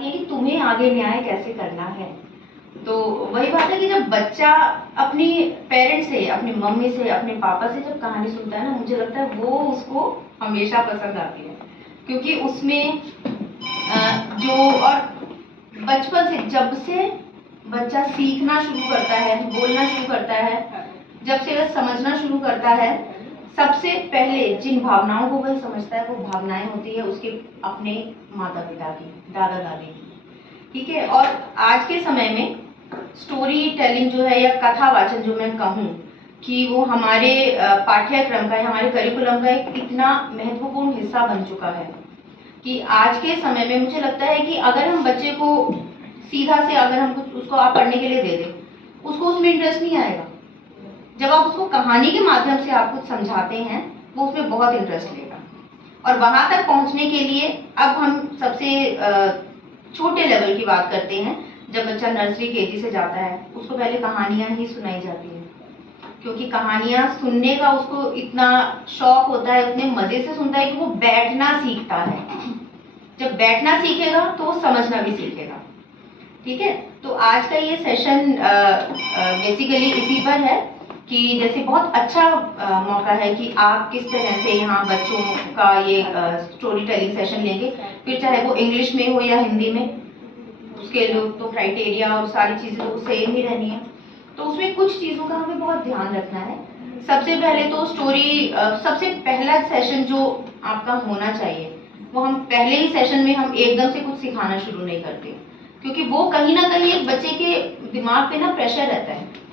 ये कि तुम्हें आगे न्याय कैसे करना है। तो वही बात है कि जब बच्चा अपनी पेरेंट्स से, अपनी मम्मी से, अपने पापा से जब कहानी सुनता है ना, मुझे लगता है वो उसको हमेशा पसंद आती है, क्योंकि उसमें जो और बचपन से जब से बच्चा सीखना शुरू करता है, बोलना शुरू करता है, जब से वह समझना शुरू करता है, सबसे पहले जिन भावनाओं को वह समझता है वो भावनाएं होती है उसके अपने माता पिता की, दादा दादी की। ठीक है। और आज के समय में स्टोरी टेलिंग जो है या कथा वाचन जो मैं कहूँ कि वो हमारे पाठ्यक्रम का, हमारे करिकुलम का एक इतना महत्वपूर्ण हिस्सा बन चुका है कि आज के समय में मुझे लगता है कि अगर हम बच्चे को सीधा से अगर हम कुछ उसको आप पढ़ने के लिए दे दें, उसको उसमें इंटरेस्ट नहीं आएगा। जब आप उसको कहानी के माध्यम से आप कुछ समझाते हैं, वो उसमें बहुत इंटरेस्ट लेगा। और वहां तक पहुंचने के लिए अब हम सबसे छोटे लेवल की बात करते हैं। जब बच्चा नर्सरी केजी से जाता है, उसको पहले कहानियां ही सुनाई जाती हैं, क्योंकि कहानियां सुनने का उसको इतना शौक होता है, इतने मजे से सुनता है कि वो बैठना सीखता है। जब बैठना सीखेगा तो वो समझना भी सीखेगा। ठीक है। तो आज का ये सेशन बेसिकली इसी पर है कि जैसे बहुत अच्छा मौका है कि आप किस तरह से यहाँ बच्चों का ये स्टोरी टेलिंग सेशन लेंगे, फिर चाहे वो इंग्लिश में हो या हिंदी में, उसके लोग तो क्राइटेरिया और सारी चीज़ें तो सेम ही रहनी है। तो उसमें कुछ चीज़ों का हमें बहुत ध्यान रखना है। सबसे पहले तो स्टोरी, सबसे पहला सेशन जो आपका होना चाहिए वो हम पहले ही सेशन में हम एकदम से कुछ सिखाना शुरू नहीं करते, क्योंकि वो कहीं ना कहीं एक बच्चे के दिमाग पे ना प्रेशर रहता है।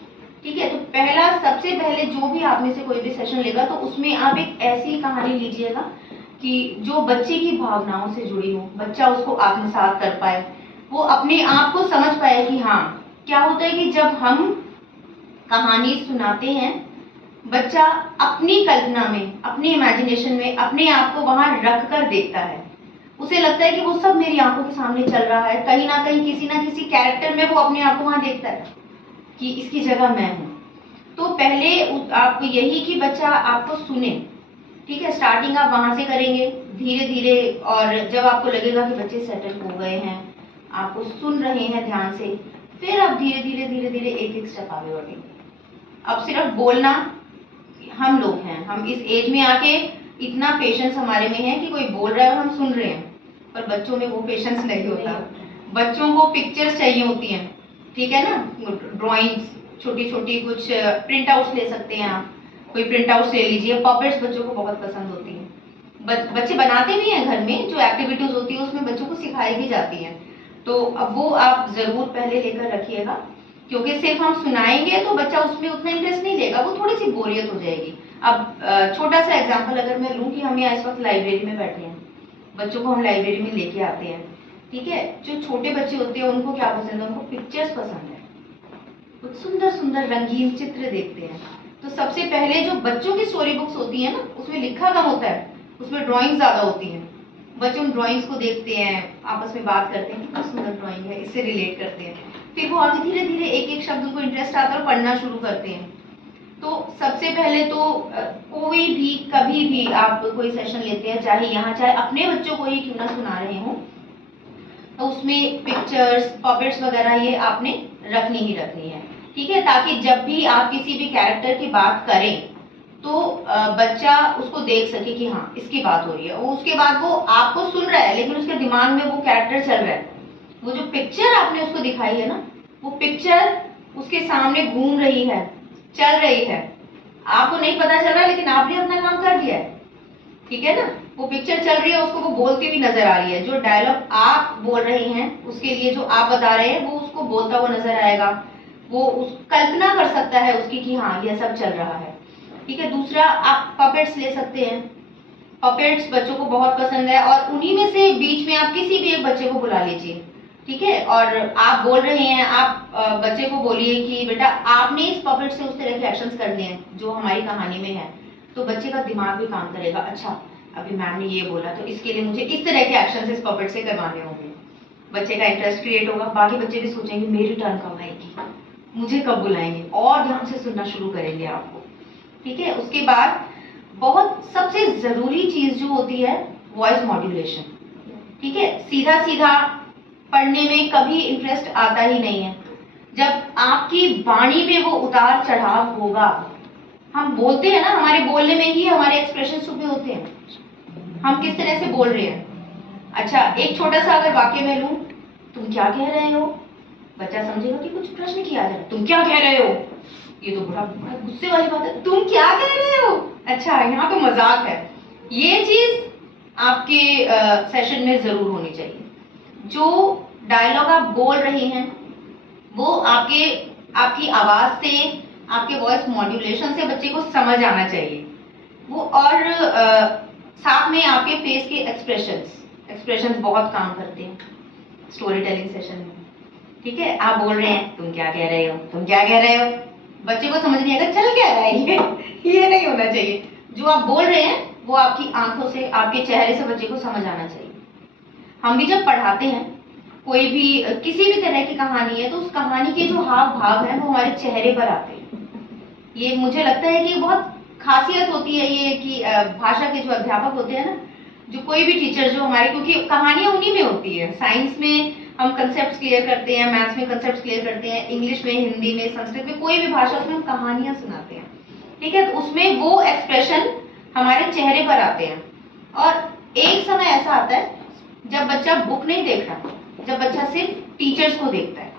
ठीक है। तो पहला, सबसे पहले जो भी आप में से कोई भी सेशन लेगा तो उसमें आप एक ऐसी कहानी लीजिएगा कि जो बच्चे की भावनाओं से जुड़ी हो, बच्चा उसको आत्मसात कर पाए, वो अपने आप को समझ पाए कि हाँ क्या होता है कि जब हम कहानी सुनाते हैं, बच्चा अपनी कल्पना में, अपनी इमेजिनेशन में अपने आप को वहां रख कर देखता है। उसे लगता है कि वो सब मेरी आंखों के सामने चल रहा है, कहीं ना कहीं किसी ना किसी कैरेक्टर में वो अपने आप को वहां देखता है कि इसकी जगह मैं हूँ। तो पहले आप यही कि बच्चा आपको सुने। ठीक है। स्टार्टिंग आप वहां से करेंगे धीरे धीरे, और जब आपको लगेगा कि बच्चे सेटल हो गए हैं, आपको सुन रहे हैं ध्यान से, फिर आप धीरे धीरे धीरे धीरे एक एक स्टेप आगे बढ़ेंगे। अब सिर्फ बोलना, हम लोग हैं, हम इस एज में आके इतना पेशेंस हमारे में है कि कोई बोल रहा है और हम सुन रहे हैं, पर बच्चों में वो पेशेंस नहीं होता। बच्चों को पिक्चर्स चाहिए होती हैं। ठीक है ना, ड्राइंग्स, छोटी छोटी कुछ प्रिंट आउट्स ले सकते हैं आप, कोई प्रिंट आउट्स ले लीजिए। पपेट्स बच्चों को बहुत पसंद होती हैं, बच्चे बनाते भी हैं घर में, जो एक्टिविटीज होती है उसमें बच्चों को सिखाई भी जाती हैं। तो अब वो आप जरूर पहले लेकर रखिएगा, क्योंकि सिर्फ हम सुनाएंगे तो बच्चा उसमें उतना इंटरेस्ट नहीं लेगा, वो थोड़ी सी बोरियत हो जाएगी। अब छोटा सा एग्जांपल अगर मैं लूँ कि हम यहाँ इस वक्त लाइब्रेरी में बैठे हैं, बच्चों को हम लाइब्रेरी में लेके आते हैं। ठीक है। जो छोटे बच्चे होते हैं उनको क्या पसंद है, उनको पिक्चर्स पसंद है, कुछ सुंदर सुंदर रंगीन चित्र देखते हैं। तो सबसे पहले जो बच्चों की स्टोरी बुक्स होती है ना, उसमें लिखा कम होता है, उसमें ड्राइंग ज्यादा होती है। बच्चे उन ड्राइंग्स को देखते हैं, आपस में बात करते हैं, कितनी सुंदर ड्राइंग है, इससे रिलेट करते हैं। फिर वो आगे धीरे धीरे एक एक शब्द को इंटरेस्ट आता है और पढ़ना शुरू करते हैं। तो सबसे पहले तो कोई भी कभी भी आप कोई सेशन लेते हैं, चाहे यहाँ चाहे अपने बच्चों को ही क्यों ना सुना रहे हो, तो उसमें पिक्चर्स, पपेट्स वगैरह ये आपने रखनी ही रखनी है। ठीक है। ताकि जब भी आप किसी भी कैरेक्टर की बात करें तो बच्चा उसको देख सके कि हाँ इसकी बात हो रही है, उसके बाद वो आपको सुन रहा है लेकिन उसके दिमाग में वो कैरेक्टर चल रहा है। वो जो पिक्चर आपने उसको दिखाई है ना, वो पिक्चर उसके सामने घूम रही है, चल रही है, आपको नहीं पता चल रहा लेकिन आपने अपना काम कर दिया है। ठीक है ना, वो पिक्चर चल रही है, उसको वो बोलती हुई नजर आ रही है। जो डायलॉग आप बोल रहे हैं उसके लिए जो आप बता रहे हैं वो उसको बोलता हुआ नजर आएगा, वो उस कल्पना कर सकता है उसकी कि हाँ यह सब चल रहा है। ठीक है। दूसरा, आप पपेट्स ले सकते हैं, पपेट्स बच्चों को बहुत पसंद है, और उन्हीं में से बीच में आप किसी भी एक बच्चे को बुला लीजिए। ठीक है। और आप बोल रहे हैं, आप बच्चे को बोलिए कि बेटा आपने इस पपेट से उस तरह के एक्शंस करने हैं जो हमारी कहानी में है। तो बच्चे का दिमाग भी काम करेगा, अच्छा अभी मैम ने ये बोला तो इसके लिए मुझे इस तरह के एक्शंस इस पपेट से करवाने होंगे। बच्चे का इंटरेस्ट क्रिएट होगा, बाकी बच्चे भी सोचेंगे मेरी टर्न कब आएगी, मुझे कब बुलाएंगे, और ध्यान से सुनना शुरू करेंगे आपको। ठीक है। उसके बाद बहुत सबसे जरूरी चीज जो होती है, वॉइस मॉड्यूलेशन। ठीक है। सीधा सीधा पढ़ने में कभी इंटरेस्ट आता ही नहीं है। जब आपकी वाणी पे वो उतार चढ़ाव होगा, हम बोलते हैं ना, हमारे बोलने में ही हमारे एक्सप्रेशन छुपे होते हैं, हम किस तरह से बोल रहे हैं। अच्छा, एक छोटा सा अगर वाक्य में लूं, तुम क्या कह रहे हो, बच्चा समझेगा कि कुछ प्रश्न किया जा रहा है, तुम क्या कह रहे हो, ये तो बड़ा गुस्से वाली बात है, तुम क्या कह रहे हो, अच्छा यहाँ तो मजाक है। ये चीज आपके सेशन में जरूर होनी चाहिए। जो डायलॉग आप बोल रहे हैं वो आपकी आवाज से, आपके वॉइस मॉड्यूलेशन से बच्चे को समझ आना चाहिए वो। और साथ में आपके फेस के एक्सप्रेशंस बहुत काम करते हैं स्टोरी टेलिंग सेशन में। ठीक है, आप बोल रहे हैं, तुम क्या कह रहे हो, तुम क्या कह रहे हो, बच्चे को समझ नहीं आएगा चल क्या रहा है ये नहीं होना चाहिए। जो आप बोल रहे हैं वो आपकी आंखों से, आपके चेहरे से बच्चे को समझ आना चाहिए। हम भी जब पढ़ाते हैं, कोई भी किसी भी तरह की कहानी है, तो उस कहानी के जो हाव भाव हैं वो हमारे चेहरे पर आते हैं। ये मुझे लगता है कि बहुत खासियत होती है ये कि भाषा के जो अध्यापक होते हैं ना, जो कोई भी टीचर जो हमारे, क्योंकि कहानियां उन्हीं में होती है। साइंस में हम कंसेप्ट क्लियर करते हैं, मैथ्स में कंसेप्ट क्लियर करते हैं, इंग्लिश में, हिंदी में, संस्कृत में, कोई भी भाषा उसमें हम कहानियां सुनाते हैं। ठीक है, तो उसमें वो एक्सप्रेशन हमारे चेहरे पर आते हैं। और एक समय ऐसा आता है जब बच्चा बुक नहीं देख रहा, जब बच्चा सिर्फ टीचर्स को देखता है,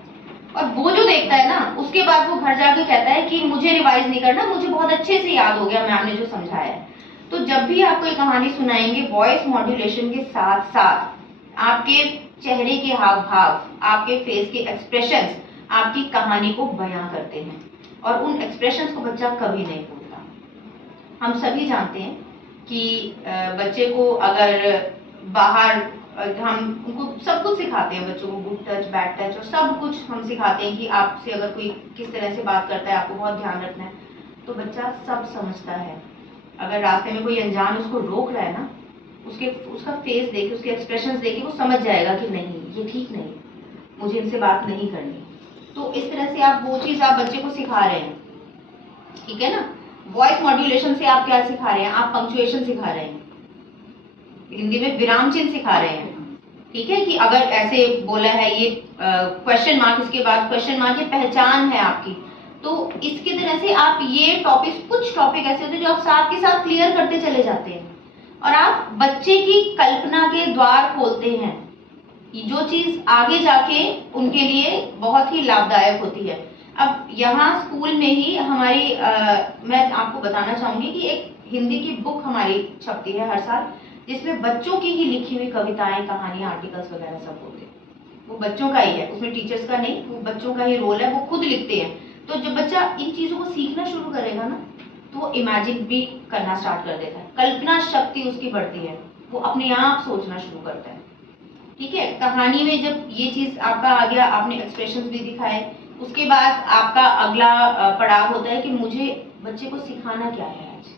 और वो जो देखता है ना, उसके बाद वो घर जाके कहता है कि मुझे रिवाइज नहीं करना, मुझे बहुत अच्छे से याद हो गया मैम ने जो समझाया है। तो जब भी आप कोई कहानी सुनाएंगे, वॉइस मॉड्यूलेशन के साथ साथ आपके चेहरे के हाव भाव, आपके फेस के एक्सप्रेशंस आपकी कहानी को बयां करते हैं, और उन एक्सप्रेशंस को बच्चा कभी नहीं भूलता। हम सभी जानते हैं कि बच्चे को अगर बाहर, हम उनको सब कुछ सिखाते हैं, बच्चों को गुड टच, बैड टच, और सब कुछ हम सिखाते हैं कि आपसे अगर कोई किस तरह से बात करता है आपको बहुत ध्यान रखना है, तो बच्चा सब समझता है। अगर रास्ते में कोई अनजान उसको रोक रहा है ना, उसका फेस देखे, उसके एक्सप्रेशंस देखे वो समझ जाएगा कि नहीं ये ठीक नहीं, मुझे इनसे बात नहीं करनी। तो इस तरह से आप वो चीज आप बच्चे को सिखा रहे हैं। ठीक है ना, वॉइस मॉड्यूलेशन से आप क्या सिखा रहे हैं, आप पंक्चुएशन सिखा रहे हैं, हिंदी में विराम चिन्ह सिखा रहे हैं। ठीक है, कि अगर ऐसे बोला है ये क्वेश्चन मार्क, इसके बाद क्वेश्चन मार्क, ये पहचान है आपकी, तो इसकी तरह से आप ये टॉपिक, कुछ टॉपिक ऐसे होते हैं जो आप साथ के साथ क्लियर करते चले जाते हैं, और आप बच्चे की कल्पना के द्वार खोलते हैं, जो चीज आगे जाके उनके लिए बहुत ही लाभदायक होती है। अब यहाँ स्कूल में ही हमारी मैं आपको बताना चाहूंगी कि एक हिंदी की बुक हमारी छपती है हर साल, जिसमें बच्चों की ही लिखी हुई कविताएं, कहानियां, आर्टिकल्स वगैरह सब होते हैं। वो बच्चों का ही है, उसमें टीचर्स का नहीं, वो बच्चों का ही रोल है, वो खुद लिखते हैं। तो जब बच्चा इन चीजों को सीखना शुरू करेगा ना, तो वो इमेजिन भी करना स्टार्ट कर देता है, कल्पना शक्ति उसकी बढ़ती है, वो अपने आप सोचना शुरू करता है। ठीक है, कहानी में जब ये चीज आपका आ गया, आपने एक्सप्रेशंस भी दिखाए, उसके बाद आपका अगला पड़ाव होता है कि मुझे बच्चे को सिखाना क्या है आज।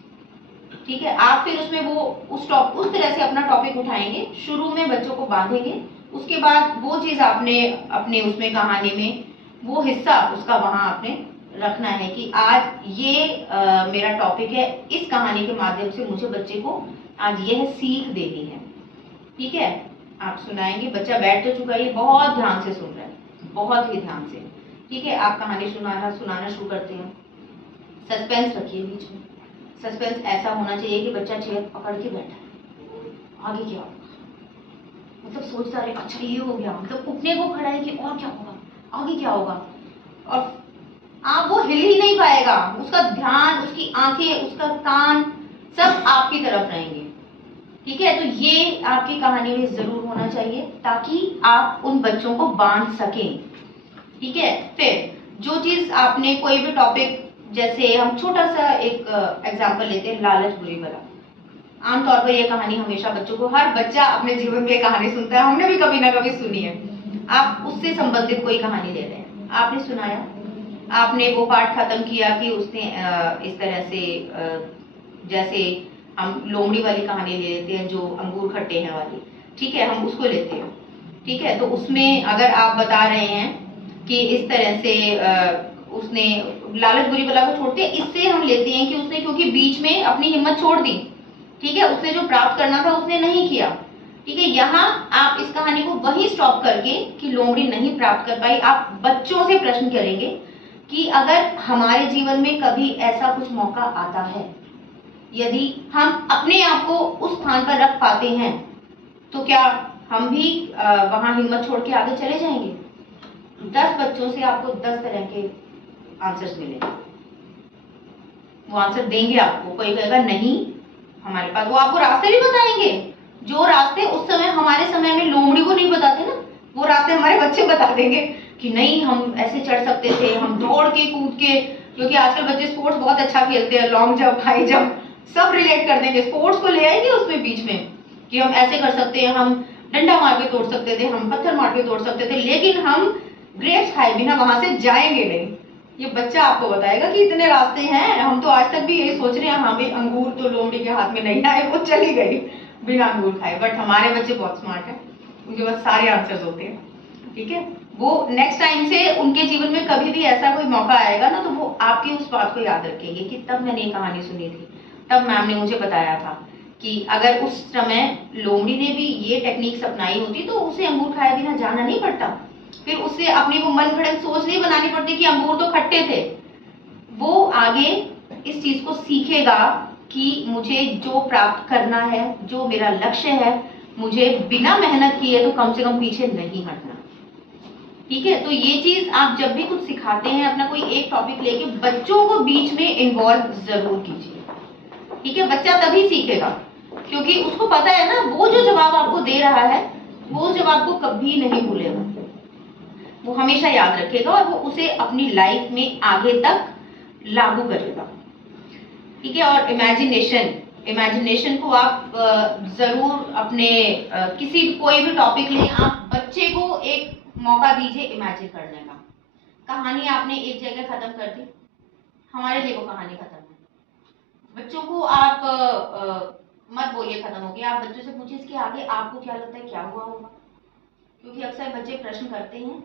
ठीक है, आप फिर उसमें वो उस तरह से अपना टॉपिक उठाएंगे, शुरू में बच्चों को बांधेंगे, उसके बाद वो चीज आपने अपने उसमें कहानी में वो हिस्सा उसका वहां आपने रखना है कि आज ये मेरा टॉपिक है, इस कहानी के माध्यम से मुझे बच्चे को आज यह सीख देनी है। ठीक है, आप सुनाएंगे, बच्चा बैठ तो चुका है, बहुत ध्यान से सुन रहा है, बहुत ही ध्यान से। ठीक है, आप कहानी सुनाना शुरू करते हैं। सस्पेंस रखिए बीच में, सस्पेंस ऐसा होना चाहिए कि बच्चा चेयर पकड़ के बैठा है, आगे क्या होगा, मतलब सोचता रहे, अच्छा ये हो गया, मतलब उठने को खड़ा है कि और क्या होगा, आगे क्या होगा, और आप वो हिल ही नहीं पाएगा, उसका ध्यान, उसकी आंखें, उसका कान सब आपकी तरफ रहेंगे। ठीक है, तो ये आपकी कहानी में जरूर होना चाहिए ताकि आप उन बच्चों को बांध सकें। ठीक है, फिर जो चीज आपने कोई भी टॉपिक, जैसे हम छोटा सा एक एग्जांपल लेते हैं, लालच बुरी बला। आमतौर पर ये कहानी हमेशा बच्चों को, हर बच्चा अपने जीवन में कहानी सुनता है, हमने भी कभी ना कभी सुनी है। आप उससे संबंधित कोई कहानी ले रहे हैं, आपने सुनाया, आपने वो पार्ट खत्म किया कि उसने इस तरह से जैसे हम लोमड़ी वाली कहानी ले लेते हैं, जो अंगूर खट्टे हैं वाली। ठीक है, हम उसको लेते हैं। ठीक है, तो उसमें अगर आप बता रहे हैं कि इस तरह से उसने लालच बुरी बला को छोड़ते, इससे हम लेते हैं कि उसने क्योंकि बीच में अपनी हिम्मत छोड़ दी। ठीक है, उसने जो प्राप्त करना था उसने नहीं किया, ठीक है, यहाँ आप इस कहानी को वहीं स्टॉप करके कि लोमड़ी नहीं प्राप्त कर पाई, आप बच्चों से प्रश्न करेंगे कि अगर हमारे जीवन में कभी ऐसा कुछ मौका आता है, यदि हम अपने आप को उस स्थान पर रख पाते हैं, तो क्या हम भी वहां हिम्मत छोड़ के आगे चले जाएंगे? 10 बच्चों से आपको 10 तरह के आंसर्स मिलेंगे। वो आंसर देंगे आपको, कोई कहेगा नहीं हमारे पास, वो आपको रास्ते भी बताएंगे, जो रास्ते उस समय हमारे समय में लोमड़ी को नहीं बताते ना, वो रास्ते हमारे बच्चे बता देंगे कि नहीं हम ऐसे चढ़ सकते थे, हम दौड़ के कूद के, क्योंकि आजकल बच्चे स्पोर्ट्स बहुत अच्छा खेलते हैं, लॉन्ग जंप, हाई जंप, सब रिलेट कर देंगे, स्पोर्ट्स को ले आएंगे उसमें बीच में कि हम ऐसे कर सकते हैं, हम डंडा मार के तोड़ सकते थे, हम पत्थर मार के तोड़ सकते थे, लेकिन हम ग्रेप्स खाए बिना वहां से जाएंगे नहीं। ये बच्चा आपको बताएगा कि इतने रास्ते हैं, हम तो आज तक भी यही सोच रहे हैं, हाँ भाई अंगूर तो लोमड़ी के हाथ में नहीं आए, वो चली गई बिना अंगूर खाए। बट हमारे बच्चे बहुत स्मार्ट हैं, उनके पास सारे आंसर्स होते हैं। ठीक है, वो नेक्स्ट टाइम से उनके जीवन में कभी भी ऐसा कोई मौका आएगा ना, तो वो आपकी उस बात को याद रखेंगे कि तब मैंने ये कहानी सुनी थी, तब मैम ने मुझे बताया था कि अगर उस समय लोमड़ी ने भी ये टेक्निक्स अपनाई होती तो उसे अंगूर खाए बिना जाना नहीं पड़ता, फिर उससे अपनी वो मन घड़ंत सोच नहीं बनानी पड़ती कि अंगूर तो खट्टे थे। वो आगे इस चीज को सीखेगा कि मुझे जो प्राप्त करना है, जो मेरा लक्ष्य है, मुझे बिना मेहनत किए तो कम से कम पीछे नहीं हटना। ठीक है, तो ये चीज आप जब भी कुछ सिखाते हैं, अपना कोई एक टॉपिक लेके बच्चों को बीच में इन्वॉल्व जरूर कीजिए। ठीक है, बच्चा तभी सीखेगा क्योंकि उसको पता है ना, वो जो जवाब आपको दे रहा है वो जवाब को कभी नहीं भूलेगा, वो हमेशा याद रखेगा और वो उसे अपनी लाइफ में आगे तक लागू करेगा। ठीक है, और इमेजिनेशन को आप जरूर अपने किसी कोई भी टॉपिक लें, आप बच्चे को एक मौका दीजिए इमेजिन करने का। कहानी आपने एक जगह खत्म कर दी, हमारे लिए वो कहानी खत्म है। बच्चों को आप मत बोलिए खत्म हो गया, आप बच्चों से पूछिए इसके आगे आपको क्या लगता है क्या हुआ होगा, क्योंकि अक्सर बच्चे प्रश्न करते हैं,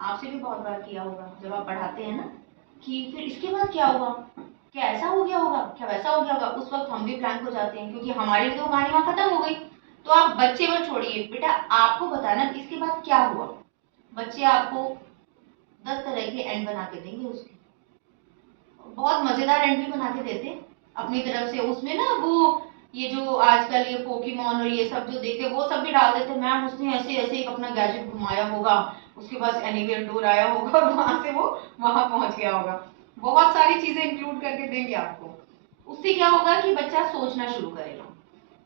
आपसे भी बहुत बार किया होगा जब आप पढ़ाते हैं ना, कि फिर इसके बाद क्या हुआ, क्या ऐसा हो गया होगा, क्या वैसा हो गया होगा। उस वक्त हम भी ब्लैंक हो जाते हैं क्योंकि हमारे लिए तो कहानी वहां खत्म हो गई। तो आप बच्चे पर छोड़िए, बेटा आपको बताना इसके बाद क्या हुआ। बच्चे आपको 10 तरह के एंड बना के देंगे, उसके बहुत मजेदार एंड भी बना के देते अपनी तरफ से। उसमें ना वो ये जो आजकल ये पोकेमॉन और ये सब जो देखते वो सब भी डाल देते, मैम उसने ऐसे ऐसे एक अपना गैजेट घुमाया होगा, उसके पास एनीवेयर डोर आया होगा और वहां से वो वहां पहुंच गया होगा। बहुत सारी चीजें इंक्लूड करके देंगे आपको। उससे क्या होगा कि बच्चा सोचना शुरू करेगा।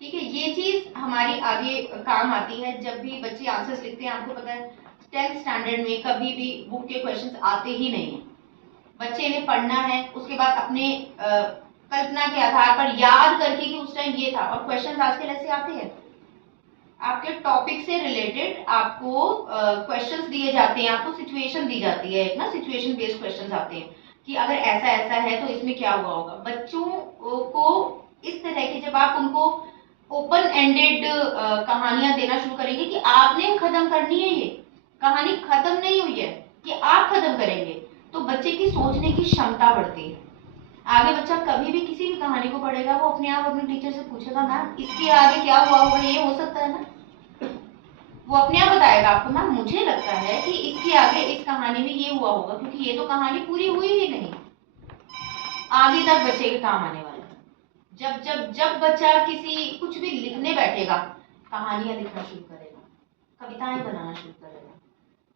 ठीक है, ये चीज हमारी आगे काम आती है जब भी बच्चे आंसर्स लिखते हैं। आपको पता है 10th स्टैंडर्ड में कभी भी बुक के क्वेश्चंस आते ही नहीं है। बच्चे ने पढ़ना है, उसके बाद अपने कल्पना के आधार पर याद करके कि उस टाइम ये था। और क्वेश्चंस आजकल ऐसे आते हैं, आपके टॉपिक से रिलेटेड आपको क्वेश्चंस दिए जाते हैं, आपको सिचुएशन दी जाती है, एक ना सिचुएशन बेस्ड क्वेश्चंस आते हैं कि अगर ऐसा ऐसा है तो इसमें क्या हुआ होगा। बच्चों को इस तरह के जब आप उनको ओपन एंडेड कहानियां देना शुरू करेंगे कि आपने खत्म करनी है, ये कहानी खत्म नहीं हुई है कि आप खत्म करेंगे, तो बच्चे की सोचने की क्षमता बढ़ती है। आगे बच्चा कभी भी किसी भी कहानी को पढ़ेगा, वो अपने आप अपने टीचर से पूछेगा मैम इसके आगे क्या हुआ होगा, ये हो सकता है ना, वो अपने आप बताएगा आपको मैम मुझे लगता है कि इसके आगे इस कहानी में ये हुआ होगा, क्योंकि ये तो कहानी पूरी हुई ही नहीं, आगे तक बच्चे के काम आने वाला है। जब जब जब बच्चा किसी कुछ भी लिखने बैठेगा, कहानियां लिखना शुरू करेगा, कविताएं बनाना शुरू करेगा।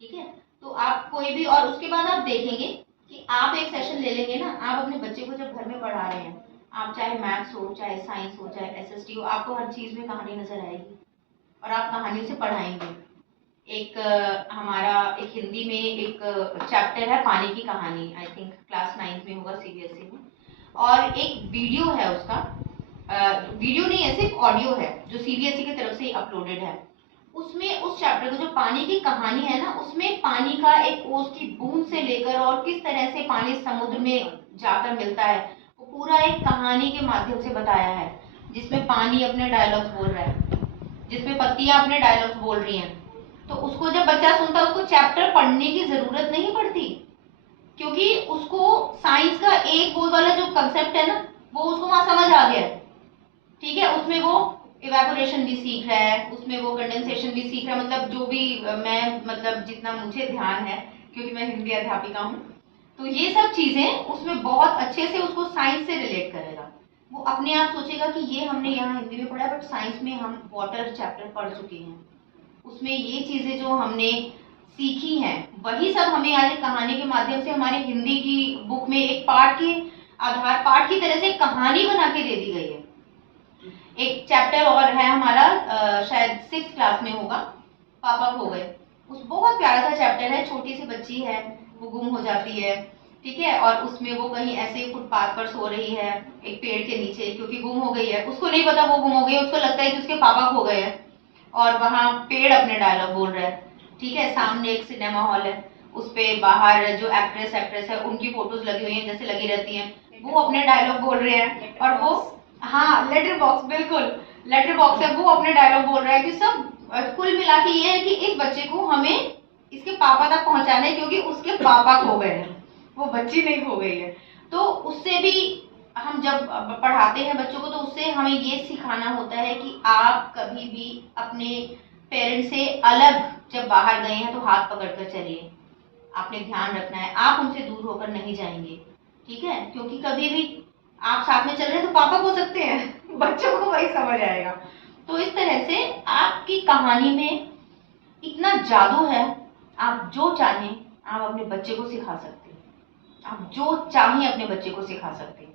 ठीक है, तो आप कोई भी, और उसके बाद आप देखेंगे कि आप एक सेशन ले लेंगे ना, आप अपने बच्चे को जब घर में पढ़ा रहे हैं, आप चाहे मैथ्स हो, चाहे साइंस हो, चाहे एसएसटी हो, आपको हर चीज में कहानी नजर आएगी और आप कहानियों से पढ़ाएंगे। एक हमारा एक हिंदी में एक चैप्टर है पानी की कहानी, आई थिंक क्लास 9th में होगा सीबीएसई में, और एक वीडियो है उसका, वीडियो नहीं है सिर्फ ऑडियो है जो सीबीएसई की तरफ से अपलोडेड है। उसमें उस चैप्टर को जो पानी की कहानी है ना, उसमें पानी का एक ओस की बूंद से लेकर और किस तरह से पानी समुद्र में जाकर मिलता है, वो पूरा एक कहानी के माध्यम से बताया है, जिसमें पानी अपने डायलॉग्स बोल रहा है, जिसमें पत्तियां अपने डायलॉग्स बोल रही हैं। तो उसको जब बच्चा सुनता है, उसको चैप्टर पढ़ने की जरूरत नहीं पड़ती, क्योंकि उसको साइंस का एक वो वाला जो कंसेप्ट है ना, वो उसको वहां समझ आ गया है। ठीक है, उसमें वो इवेपोरेशन भी सीख रहा है, उसमें वो कंडेंसेशन भी सीख रहा है, मतलब जो भी मैं मतलब जितना मुझे ध्यान है, क्योंकि मैं हिंदी अध्यापिका हूँ, तो ये सब चीजें उसमें बहुत अच्छे से उसको साइंस से रिलेट करेगा। वो अपने आप सोचेगा कि ये हमने यहाँ हिंदी में पढ़ा है, बट साइंस में हम वाटर चैप्टर पढ़ चुके हैं, उसमें ये चीजें जो हमने सीखी हैं वही सब हमें आज एक कहानी के माध्यम से हमारे हिंदी की बुक में एक पाठ के आधार पाठ की तरह से कहानी बना के दे दी गई है। एक चैप्टर और है हमारा, शायद 6th क्लास में होगा, पापा खो गए। उस बहुत प्यारा सा चैप्टर है, छोटी सी बच्ची है, वो गुम हो जाती है, ठीक है, और उसमें वो कहीं ऐसे फुटपाथ पर सो रही है एक पेड़ के नीचे, क्योंकि गुम हो गई है, उसको नहीं पता वो गुम हो गई है, उसको लगता है कि उसके पापा खो गए हैं, और वहाँ पेड़ अपने डायलॉग बोल रहा है, ठीक है, सामने एक सिनेमा हॉल है, उस पे बाहर जो एक्ट्रेस है उनकी फोटोज लगी हुई हैं, जैसे लगी रहती हैं, वो अपने डायलॉग बोल रहे हैं, और वो, हाँ लेटर बॉक्स, बिल्कुल लेटर बॉक्स है, वो अपने डायलॉग बोल रहा है कि सब कुल मिला के ये है कि इस बच्चे को हमें इसके पापा तक पहुंचाना है, क्योंकि उसके पापा खो गए हैं, वो बच्ची नहीं खो गई है। तो उससे भी हम जब पढ़ाते हैं बच्चों को, तो उससे हमें ये सिखाना होता है कि आप कभी भी अपने पेरेंट्स से अलग जब बाहर गए हैं तो हाथ पकड़ कर चलिए, आपने ध्यान रखना है, आप उनसे दूर होकर नहीं जाएंगे, ठीक है, क्योंकि कभी भी आप साथ में चल रहे हैं तो पापा हो सकते हैं बच्चों को वही समझ आएगा। तो इस तरह से आपकी कहानी में इतना जादू है, आप जो चाहें आप अपने बच्चे को सिखा सकते हैं, आप जो चाहें अपने बच्चे को सिखा सकते हैं।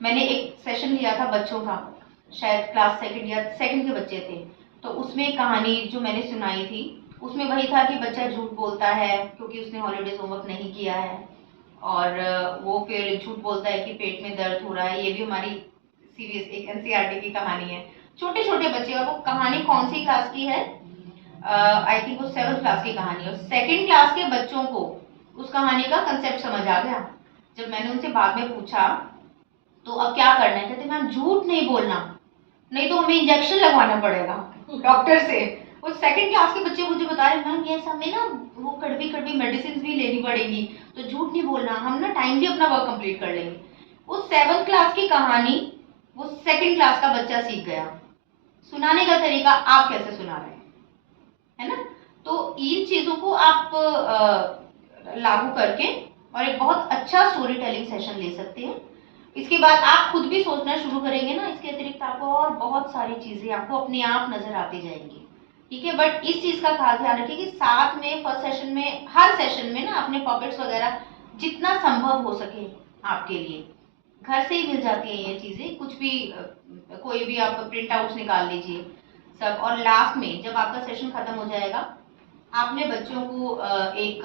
मैंने एक सेशन लिया था बच्चों का, शायद क्लास 2nd या 2nd के बच्चे थे, तो उसमें कहानी जो मैंने सुनाई थी उसमें वही था कि बच्चा झूठ बोलता है क्योंकि उसने हॉलीडेज होमवर्क नहीं किया है, और वो फिर झूठ बोलता है कि पेट में दर्द हो रहा है। ये भी हमारी सीरीज एक एनसीईआरटी की कहानी है, छोटे छोटे बच्चे, और वो कहानी कौन सी क्लास की है, आई थिंक वो 7th क्लास की कहानी है। 2nd क्लास के बच्चों को उस कहानी का कंसेप्ट समझ आ गया। जब मैंने उनसे बाद में पूछा तो अब क्या करना है, कहते मैम झूठ नहीं बोलना, नहीं तो हमें इंजेक्शन लगवाना पड़ेगा डॉक्टर से। वो 2nd क्लास के बच्चे मुझे बता रहे मैम ये हमें ना वो कड़वी कड़वी मेडिसिन भी लेनी पड़ेगी, तो झूठ नहीं बोलना, हम ना टाइमली अपना वर्क कंप्लीट कर लेंगे। वो 7th क्लास की कहानी वो 2nd क्लास का बच्चा सीख गया। सुनाने का तरीका आप कैसे सुना रहे हैं, है ना। तो इन चीजों को आप लागू करके और एक बहुत अच्छा स्टोरी टेलिंग सेशन ले सकते हैं। इसके बाद आप खुद भी सोचना शुरू करेंगे ना, इसके अतिरिक्त आपको और बहुत सारी चीजें आपको अपने आप नजर आती जाएंगी, ठीक है। बट इस चीज का खास ध्यान रखिए कि साथ में फर्स्ट सेशन में, हर सेशन में ना अपने पॉकेट्स वगैरह जितना संभव हो सके आपके लिए घर से ही मिल जाती है ये चीजें, कुछ भी कोई भी आप प्रिंट आउट्स निकाल लीजिए सब। और लास्ट में जब आपका सेशन खत्म हो जाएगा, आपने बच्चों को एक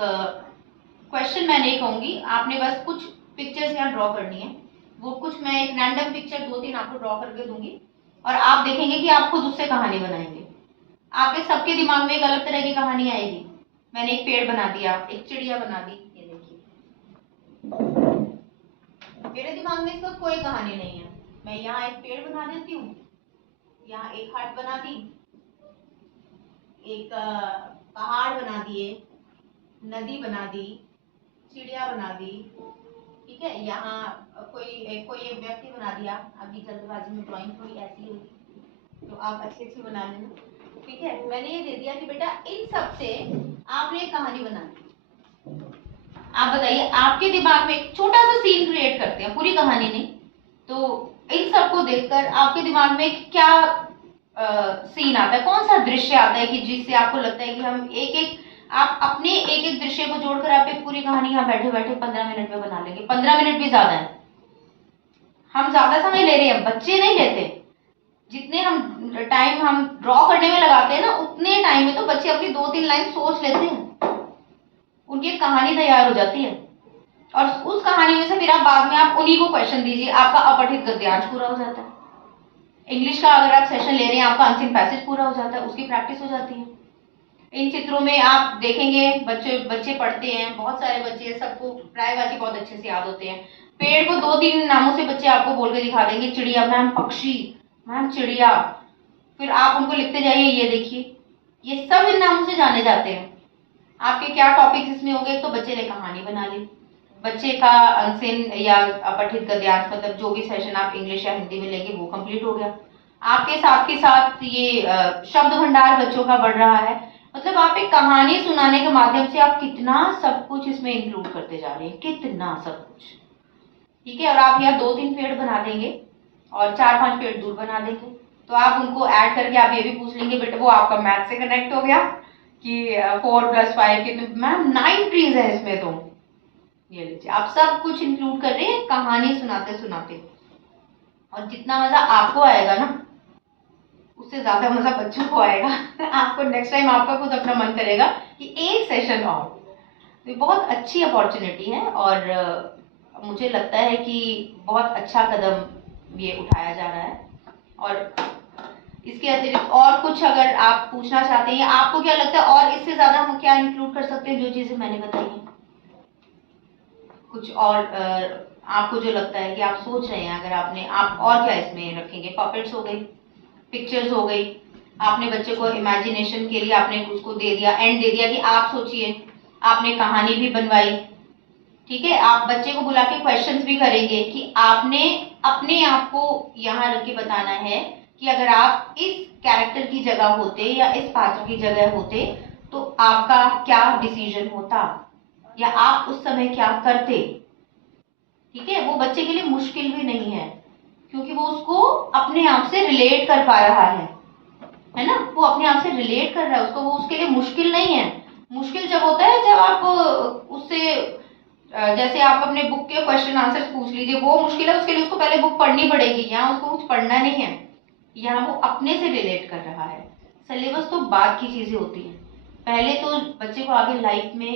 क्वेश्चन मैं नहीं कहूंगी, आपने बस कुछ पिक्चर्स यहाँ ड्रॉ करनी है। वो कुछ मैं एक रैंडम पिक्चर 2-3 आपको ड्रॉ करके दूंगी, और आप देखेंगे कि आप खुद उससे कहानी बनाएंगे। आपके सबके दिमाग में एक अलग तरह की कहानी आएगी। मैंने एक पेड़ बना दिया, एक चिड़िया बना दी, ये देखिए मेरे दिमाग में इसका कोई कहानी नहीं है। मैं यहाँ एक पेड़ बना देती हूँ, यहाँ एक हट बना दी, एक पहाड़ बना दिए, नदी बना दी, चिड़िया बना दी, ठीक है, यहाँ कोई एक व्यक्ति बना दिया। अभी जल्दबाजी में ड्राइंग थोड़ी ऐसी होगी तो आप अच्छी अच्छी बना लेना, ठीक है। मैंने ये दे दिया कि बेटा इन सब से आपने एक कहानी बना दी। आप बताइए, आपके दिमाग में एक छोटा सा सीन क्रिएट करते हैं, पूरी कहानी नहीं, तो इन सबको देखकर आपके दिमाग में क्या सीन आता है, कौन सा दृश्य आता है कि जिससे आपको लगता है कि हम एक एक, आप अपने एक एक दृश्य को जोड़कर आप एक पूरी कहानी यहाँ बैठे बैठे 15 मिनट में बना लेंगे। 15 मिनट भी ज्यादा है, हम ज्यादा समय ले रहे हैं, बच्चे नहीं लेते। जितने हम टाइम हम ड्रॉ करने में लगाते हैं ना, उतने टाइम में तो बच्चे अपनी 2-3 लाइन सोच लेते हैं, उनकी एक कहानी तैयार हो जाती है, और उस कहानी में से फिर आप बाद में आप उन्हीं को क्वेश्चन दीजिए, आपका अपठित गद्यांश पूरा हो जाता है। इंग्लिश का अगर आप सेशन ले रहे हैं, आपका अनसीन पैसेज पूरा हो जाता है, उसकी प्रैक्टिस हो जाती है। इन चित्रों में आप देखेंगे बच्चे पढ़ते हैं, बहुत सारे बच्चे, सबको प्रायवाची बहुत अच्छे से याद होते हैं। पेड़ को 2-3 नामों से बच्चे आपको बोल के दिखा देंगे, चिड़िया मैम पक्षी, मैम चिड़िया, फिर आप उनको लिखते जाइए, ये देखिए, ये सब इन नामों से जाने जाते हैं। आपके क्या टॉपिक्स इसमें हो गए, तो बच्चे ने कहानी बना ली, बच्चे का अनसिन या अपठित गद्यांश, मतलब जो भी सेशन आप इंग्लिश या हिंदी में लेंगे वो कंप्लीट हो गया। आपके साथ के साथ ये शब्द भंडार बच्चों का बढ़ रहा है। मतलब आप एक कहानी सुनाने के माध्यम से आप कितना सब कुछ इसमें इंक्लूड करते जा रहे हैं, कितना सब कुछ। ठीक है, और आप यहाँ 2-3 पेड़ बना देंगे और 4-5 पेड़ दूर बना देंगे, तो आप उनको ऐड करके आप ये भी पूछ लेंगे बेटा वो आपका मैथ से कनेक्ट हो गया कि 4 + 5 कितने, मैम 9 ट्रीज है इसमें। तो ये लीजिए, आप सब कुछ इंक्लूड कर रहे हैं कहानी सुनाते सुनाते। और जितना मजा आपको आएगा ना, उससे ज्यादा मजा बच्चों को आएगा। आपको नेक्स्ट टाइम आपका खुद अपना मन करेगा कि एक सेशन और। तो ये बहुत अच्छी अपॉर्चुनिटी है और मुझे लगता है कि बहुत अच्छा कदम ये उठाया जा रहा है। और इसके अतिरिक्त और कुछ अगर आप पूछना चाहते हैं, आपको क्या लगता है और इससे ज्यादा हम क्या इंक्लूड कर सकते हैं जो चीजें मैंने बताई हैं? कुछ और आपको जो लगता है कि आप सोच रहे हैं, अगर आपने आप और क्या इसमें रखेंगे? पपेट्स हो गई, पिक्चर्स हो गई, आपने बच्चे को इमेजिनेशन के लिए आपने उसको दे दिया, एंड दे दिया कि आप सोचिए, आपने कहानी भी बनवाई। ठीक है, आप बच्चे को बुला के क्वेश्चंस भी करेंगे कि आपने अपने आप को यहाँ रख के बताना है कि अगर आप इस कैरेक्टर की जगह होते या इस पात्र की जगह होते तो आपका क्या डिसीजन होता या आप उस समय क्या करते। ठीक है, वो बच्चे के लिए मुश्किल भी नहीं है क्योंकि वो उसको अपने आप से रिलेट कर पा रहा है ना, वो अपने आप से रिलेट कर रहा है उसको, वो उसके लिए मुश्किल नहीं है। मुश्किल जब होता है जब आप उससे जैसे आप अपने बुक के क्वेश्चन आंसर्स पूछ लीजिए, वो मुश्किल है, उसके लिए उसको पहले बुक पढ़नी पड़ेगी। यहाँ उसको कुछ पढ़ना नहीं है, यहाँ वो अपने से रिलेट कर रहा है। सिलेबस तो बाद की चीजें होती हैं, पहले तो बच्चे को आगे लाइफ में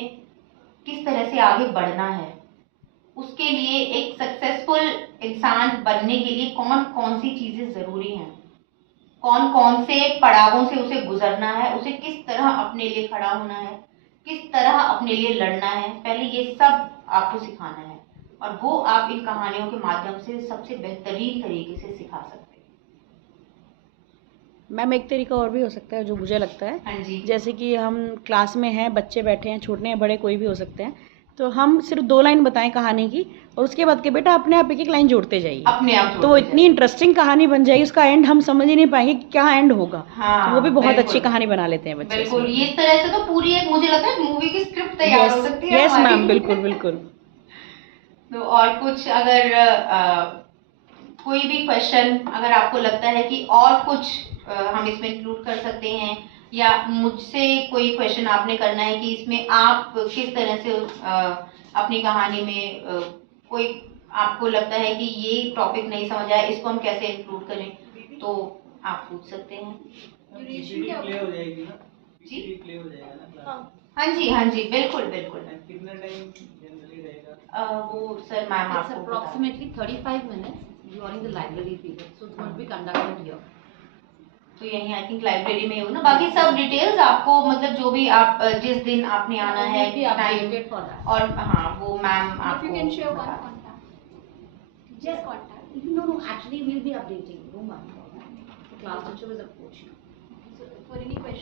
किस तरह से आगे बढ़ना है, उसके लिए एक सक्सेसफुल इंसान बनने के लिए कौन कौन सी चीजें जरूरी हैं, कौन कौन से पड़ावों से उसे गुजरना है, उसे किस तरह अपने लिए खड़ा होना है, किस तरह अपने लिए लड़ना है, पहले ये सब आपको सिखाना है। और वो आप इन कहानियों के माध्यम से सबसे बेहतरीन तरीके से सिखा सकते हैं। मैम एक तरीका और भी हो सकता है जो मुझे लगता है, हाँ जी, जैसे कि हम क्लास में हैं, बच्चे बैठे हैं, छोटे हैं बड़े कोई भी हो सकते हैं, तो हम सिर्फ 2 लाइन बताएं कहानी की और उसके बाद के बेटा अपने आप एक एक लाइन जोड़ते जाइए, अपने आप तो वो इतनी इंटरेस्टिंग कहानी बन जाएगी, उसका एंड हम समझ ही नहीं पाएंगे कि क्या एंड होगा। हाँ, तो वो भी बहुत बिल्कुल अच्छी कहानी बना लेते हैं बच्चे। बिल्कुल, ये इस तरह से तो पूरी एक मुझे लगता है मूवी की स्क्रिप्ट तैयार हो सकती है यस हमारी। मैम, बिल्कुल बिल्कुल। तो और कुछ अगर कोई भी क्वेश्चन अगर आपको लगता है कि और कुछ हम इसमें इंक्लूड कर सकते हैं, या मुझसे कोई क्वेश्चन आपने करना है कि इसमें आप किस तरह से अपनी कहानी में कोई आपको लगता है कि ये टॉपिक नहीं समझ आया, इसको हम कैसे इंक्लूड करें, तो आप पूछ सकते हैं। प्ले हो जाएगी ना? जी प्ले हो जाएगा ना? हाँ जी बिल्कुल बिल्कुल। कितना टाइम जनरली रहेगा? वो सर मैम It's आपको approximately 35 minutes during the library period, so it's going to be conducted here. तो यही आई थिंक लाइब्रेरी में हो ना, बाकी सब डिटेल्स आपको मतलब जो भी आप जिस दिन आपने आना है Will be time, updated for that. और हाँ वो मैम If आपको you can share one बता दें। contact. Just contact. No, actually we'll be updating. Don't worry about that. The class teacher is approaching. So for any question.